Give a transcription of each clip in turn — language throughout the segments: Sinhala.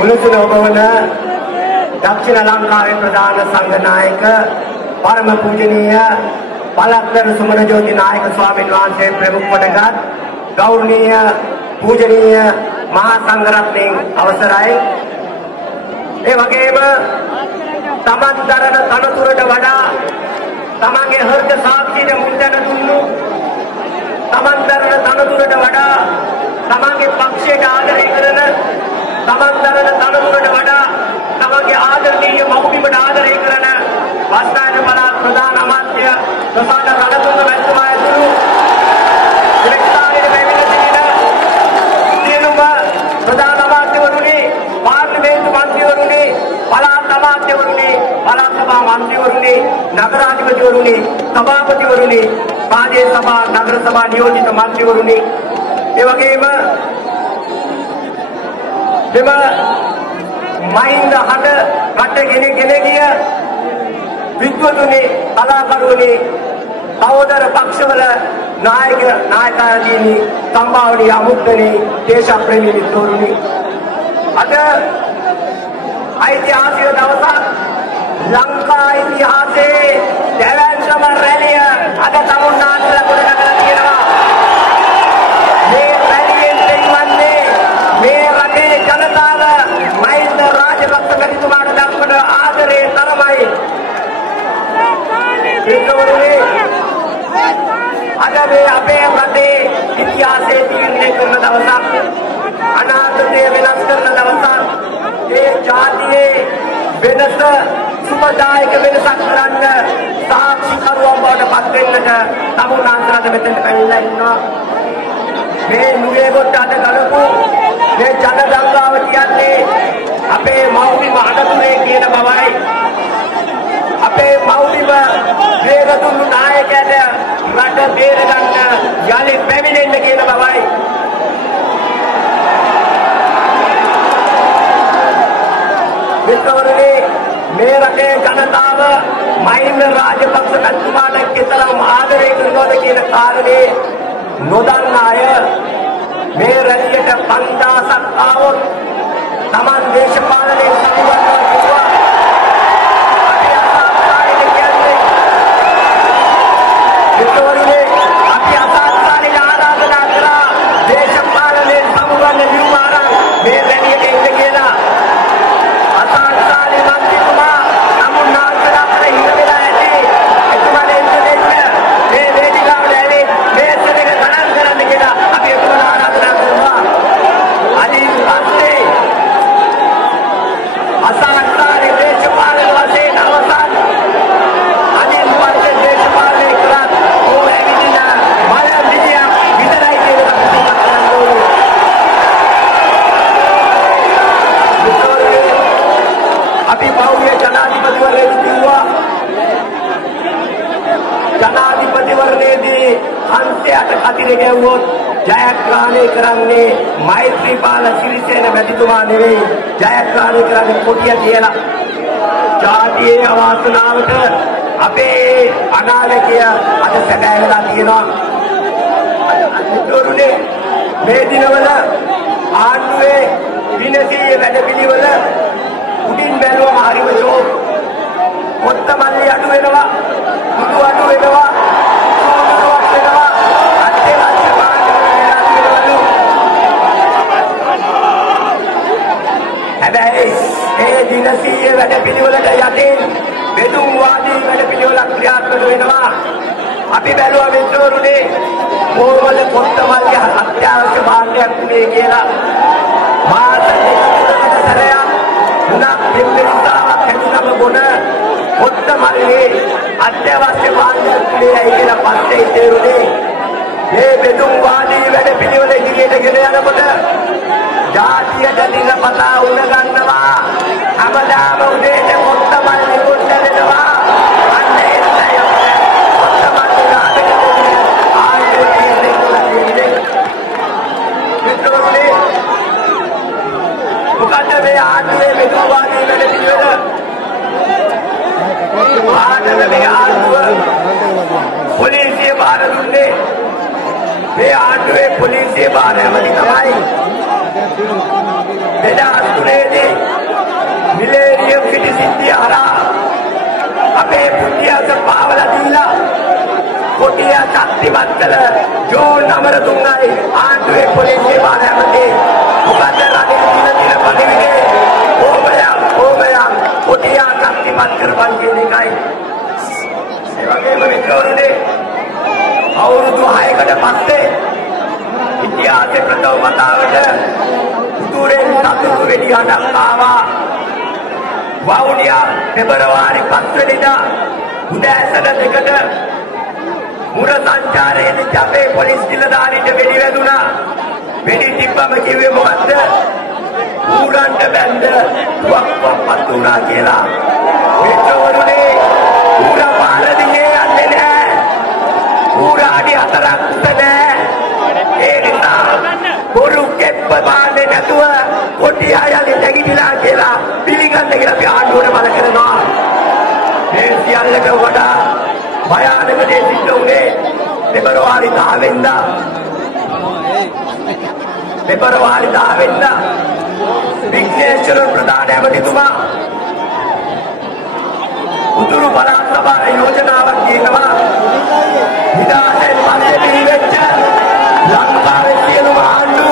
මුලසුන ඔබවන දක්ෂිණ ලංකාවේ ප්‍රධාන සංඝ නායක පරම පූජනීය පළක්තර සුමන ජෝති නායක ස්වාමීන් වහන්සේ ප්‍රමුඛ කොටගත් ගෞරවනීය පූජනීය මහා සංඝරත්නයන් අවසරයි. ඒ වගේම තමන් දරන තනතුරට වඩා තමන්ගේ හෘද සාක්ෂියට මුල්තැන දුන්නු තමන් දරන තනතුරට වඩා තමන්ගේ පක්ෂයට ආදරය කරන තමන් දරන තනතුරට වඩා තමන්ගේ ආදරණීය මව්බිමට ආදරය කරන වස්තායන පළාත් ප්‍රධාන අමාත්‍ය ප්‍රසන්න රණතුංග මැතිතුමා ඇතුළු ඉලක්කතාවයේ පැමිණ සිටින සියලුම ප්‍රධාන අමාත්‍යවරුනි, පාර්ලිමේන්තු මන්ත්‍රීවරුනි, පළාත් අමාත්‍යවරුනි, පළාත් සභා මන්ත්‍රීවරුනි, නගරාධිපතිවරුනි, සභාපතිවරුනි, ප්‍රාදේශ සභා නගර සභා නියෝජිත මන්ත්‍රීවරුනි, ඒ වගේම මෙම මහින්ද හට රට ගෙන ගිය විද්වතුනි, කලාකරුවනි, සහෝදර පක්ෂවල නායකාදීනි, සම්භාවනීය අමුත්තනි, දේශප්‍රේමී මිත්‍රවරුනි, අද ඓතිහාසික දවසක්. ලංකා ඉතිහාසයේ දැවැන්තම රැළිය අද තමුන්නාන්සලා ගොඩනගලා තියෙනවා. මේ රැළියෙන් දෙන්නේ මේ රටේ ජනතාව මහින්ද රාජපක්ෂ මැතිතුමාට දක්වන ආදරේ තරමයි. මිත්‍රවරුනි, අද මේ අපේ රටේ ඉතිහාසයේ තීරණය කරන දවසක්, අනාගතය වෙනස් කරන දවසක්. ඒ ජාතියේ වෙනස සුබදායක වෙනසක් කරන්න සාක්ෂිකරුවන් බවට පත් වෙන්නට තමුන්නාන්සලාද මෙතෙන්ට පැමිණලා ඉන්නවා. මේ නුවේගොඩ අද ගලපු මේ ජනගංගාව කියන්නේ අපේ මව්බිම අඩතුරේ කියන බවයි. අපේ මව්බිම වේගතුළු නායකයාට රට බේරගන්න යලි පැමිණෙන්න කියන බවයි. මිත්‍රවරුනි, මේ රටේ ජනතාව මහින්ද රාජපක්ෂ මැතිතුමාට කෙතරම් ආදරය කරනවද කියන කාරණේ නොදන්න අය මේ රැළියට 5000ක් ආවොත් Taman දේශපාලනයේ සමුගන්නවා කිව්වා. අපි අසාධාරණ කියන්නේ මිත්‍රවරුනි, අපි අසාධාරණ ආරාධනා කරා දේශපාලනයේ සමුගන්න නිර්මාණ මේ රැළියට ඉන්න කියලා. අසාධාරණ මන්ත්‍රීතුමා තමුන්නාන්සලා අපට හිත වෙලා ඇති. එතුමාට එන්න දෙන්න. මේ වේදිකාවට ඇවිත් මේ සෙනඟ ගණන් කරන්න කියලා අපි එතුමාට ආරාධනා කරනවා. අදින් පස්සේ අසාධාරණ දේශපාලන වශයෙන් අවසන්. අදින් පස්සේ දේශපාලනය කරත් ඕ ඇවිදින මල විදියක් විතරයි කියලා අපි කරන්න ඕනේ. අපි බෞද්ධ ජනාධිපතිවරයෙකු කිව්වා. ජනාධිපතිවරණයේදී අන්තයට කතිර ගැව්වොත් ජයග්‍රහණය කරන්නේ මෛත්‍රීපාල සිරිසේන මැතිතුමා නෙවෙයි, ජයග්‍රහණය කරන්නේ කොටිය කියලා. ජාතියේ අවාසනාවට අපේ අනාගතය අද සැබෑ වෙලා තියෙනවා. මිත්‍රවරුනි, මේ දිනවල ආණ්ඩුවේ විනසීය වැඩපිළිවෙල උඩින් බැලුවම හරිම ෂෝක්. කොත්තමල්ලි අඩු වෙනවා, කුඩු අඩු වෙනවා, සෝමරුවක් වෙනවා, අත්‍යවශ්‍ය මාර්ගවලු. හැබැයි ඒ දිනසීය වැඩපිළිවෙලට යටින් බෙදුම්වාදී වැඩපිළිවෙලක් ක්‍රියාත්මක වෙනවා. අපි බැලුවා මිත්‍රවරුනි, කොහොමද කොත්තමල්ලි අත්‍යවශ්‍ය භාණ්ඩයක් උනේ කියලා. මාස දෙකකට සැරයක් උනක් පිළිවිතාවක් හැදුනම ගොඩ කොත්තමල්ලි අත්‍යවශ්‍ය භාණ්ඩයක් උනේයි කියලා පස්සේ තේරුනේ. මේ බෙදුම්වාදී වැඩපිළිවෙල ඉදිරියට ගෙන යනකොට ජාතියට දිනපතා උණ ගන්නවා. හැමදාම උදේට කොත්තමල්ලි ගොඩ දෙනවා. අන්න ඒකයි කොත්තමල්ලි නාටකයේ ආයතනයේ ඉන්නේ. මිත්‍රවරුනි, මොකද මේ ආණ්ඩුවේ බෙදුම්වාදී වැඩපිළිවෙල? ආණ්ඩුවේ ආණ්ඩුව පොලිසිය බාර දුන්නේ. මේ ආණ්ඩුවේ පොලිසිය බාර ඇමති තමයි 2003 මිලේනියම් සිටි සිද්ධිය හරහා අපේ පුණ්‍යස පාවලා දීලා කොටිය ශක්තිමත් කළ ජෝන් අමරතුංගයි ආණ්ඩුවේ පොලිසිය බාරෑමේ මොකද රටේ දින පරිවිදේ ඕමයන් කොටිය ශක්තිමත් කරපන් කියන එකයි. ඒ වගේම මිත්‍රවරුනි අවුරුදු 6කට පස්සේ ඉතිහාසයේ ප්‍රථම වතාවට උතුරෙන් සතුරු වෙඩිහඬක් ආවා. වවුනියා පෙබරවාරි 5 වෙනිදා උදෑසන 2ට මුර සංචාරයේදී අපේ පොලිස් නිලධාරීන්ට වෙඩි වැදුනා. වෙඩි තිබ්බම කිව්වේ මොකද්ද? ඌරන්ට බැඳ වක්පත් වුණා කියලා. මිත්‍රවරුනි ඌර පාර දිගේ යන්නේ නැහැ. ඌර අඩි 4ක් උස නැහැ. ඒ නිසා බොරු කෙප්ප බාන්නේ නැතුව කොටිය යලි නැගිටලා කියලා පිළිගන්න කියලා අපි ආණ්ඩුවට බල කරනවා. මේ සියල්ලට වඩා භයානක දේ සිද්ධ වුණේ පෙබරවාරි 10 වෙනිදා. පෙබරවාරි 10 වෙනිදා විග්නේශ්වර ප්‍රධාන ඇමතිතුමා උතුරු පළාත් සභාවේ යෝජනාවක් කියනවා. විදායෙන් පස්සේ පිළිවෙච්ච ලංකාවේ සියලුම ආණ්ඩු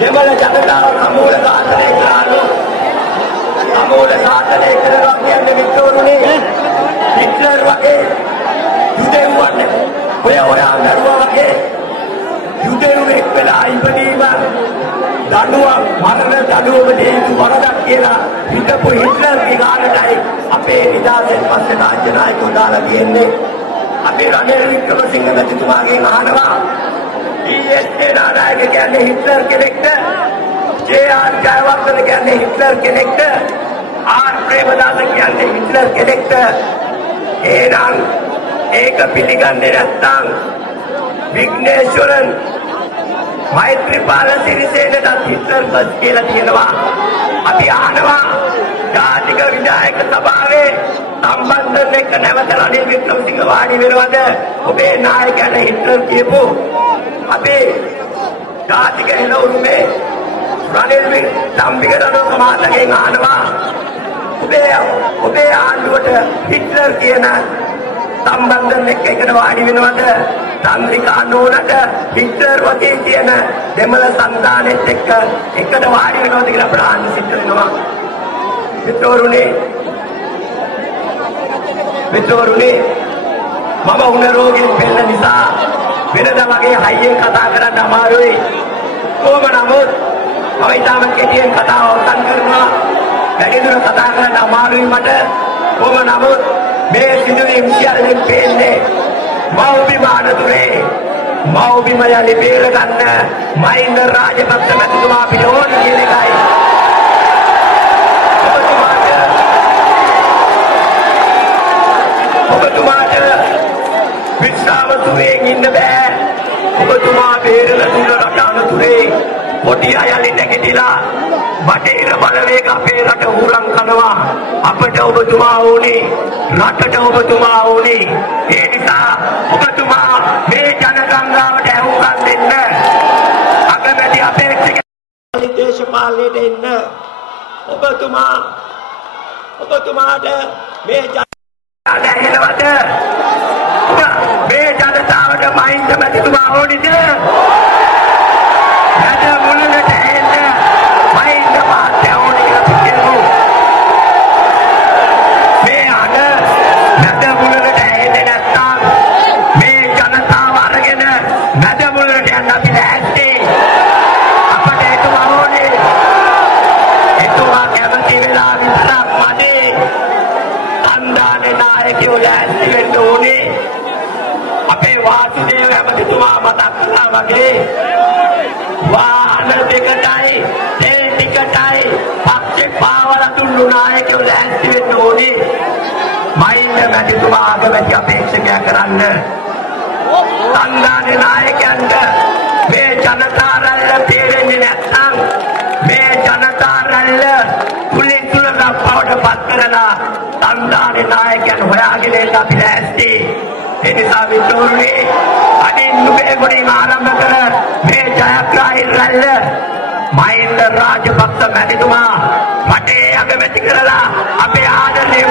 දෙමළ ජනතාව සමූල ඝාතනය කරාලු. සමූල ඝාතනය කරනවා කියන්නේ මිත්‍රවරුනි හිට්ලර් වගේ යුදෙව්වන් ඔයා දරුවා වගේ යුදෙව්වෙක් වෙලා ඉපදීම දඬුවම් මරණ දඬුවම දෙන වරදක් කියලා හිතපු හිට්ලර්ගේ ගානටයි අපේ නිදහසෙන් පස්සේ රාජ්‍ය නායකයෝ දාලා තියෙන්නේ. අපේ රනිල් වික්‍රමසිංහ මැතිතුමාගෙන් අහනවා ඊ.එස්.ඒ. නායක කියන්නේ හිට්ලර් කෙනෙක්ද? ජේ.ආර්. ජයවර්ධන කියන්නේ හිට්ලර් කෙනෙක්ද? ආර්. ප්‍රේමදාස කියන්නේ හිට්ලර් කෙනෙක්ද? එහෙනම් ඒක පිළිගන්නේ නැත්නම් විග්නේශ්වරන් මෛත්‍රීපාල සිරිසේනට හිට්ලර් බස් කියලා තියෙනවා. අපි අහනවා ජාතික විධායක සභාවේ සම්බන්ධන එක්ක නැවත රනිල් වික්‍රමසිංහ වාඩි වෙනවද? ඔබේ නායකයන් හිට්ලර් කියපු අපේ ජාතික එළවුරුමේ රනිල් තම්බික රණෝක මහතාගෙන් අහනවා ඔබේ ආණ්ඩුවට හිට්ලර් කියන සම්බන්ධන එකට වාඩි වෙනවද? චන්ද්‍රිකා නෝනට හිට්ලර් වගේ කියන දෙමළ සංධානෙත් එක්ක එකට වාඩි වෙනවද කියලා ප්‍රාණ සිද්ධ වෙනවා. මිත්‍රවරුනි මම උණ රෝගයෙන් පෙළෙන නිසා වෙනදා වගේ හයියෙන් කතා කරන්න අමාරුයි. කොහොම නමුත් මම ඊටම කෙටියෙන් කතාව අවසන් කරනවා. වැඩිදුර කතා කරන්න අමාරුයි මට. කොහොම නමුත් මේ සිදුවීම් සියල්ලෙන් පේන්නේ මෞබිම අනතුරේ මෞබිම යලි බේර ගන්න මහින්ද රාජපක්ෂ මැතිතුමා අපිට ඕන කියන එකයි. ඔබතුමාට විශ්‍රාම සුවයෙන් ඉන්න බෑ. ඔබතුමා බේරලා දුන්න රට අනතුරේ කොටිය යලි නැගිටලා බටේර බලවේග අපේ රට හුරන් කරනවා. අපට ඔබතුමා ඕනේ, රටට ඔබතුමා ඕනේ. ඒ නිසා ඔබතුමා මේ ජනගංගාවට ඇහුම්කන් දෙන්න. අගමැති අපේක්ෂක දේශපාලනයට එන්න. ඔබතුමාට මේ ඇහෙනවද? මේ ජනතාවට මහින්ද මැතිතුමා ඕනේද? නැද මුලට එන්න මහින්ද මහත්තයා ඕනේ කියලා කියමු. මේ අද නැද මුලට එන්නේ නැත්නම් මේ ජනතාව අරගෙන නැද මුලට යන්න අපි ලෑස්ති. අපට එතුමා ඕනේ. එතුමා කැමති වෙලා විතරක් මදි. නායකයෝ ලෑස්ති වෙන්න ඕනේ. අපේ වාසුදේව ඇමතිතුමා මතක් කළා වගේ වාහන දෙකටයි තෙල් ටිකටයි පක්ෂේ පාවලා දුන්නු නායකයෝ ලෑස්ති වෙන්න ඕනේ. මහින්ද මැතිතුමා අගමැති අපේක්ෂකයා කරන්න. සංධානයේ නායකයන්ට මේ ජනතා රැල්ල තේරෙන්නේ නැත්නම් මේ ජනතා රැල්ල පුලිස් තුලක් බවට පත් කරලා සංධානයේ නායකයන් හොයාගෙන එන්න අපි ලෑස්ති. ඒ නිසා මිත්‍රවරුනි අදින් නුඹේ ගොඩින් ආරම්භ කර මේ ජයග්‍රාහී රැල්ල මහින්ද රාජපක්ෂ මැතිතුමා රටේ අගමැති කරලා අපේ ආදරණීය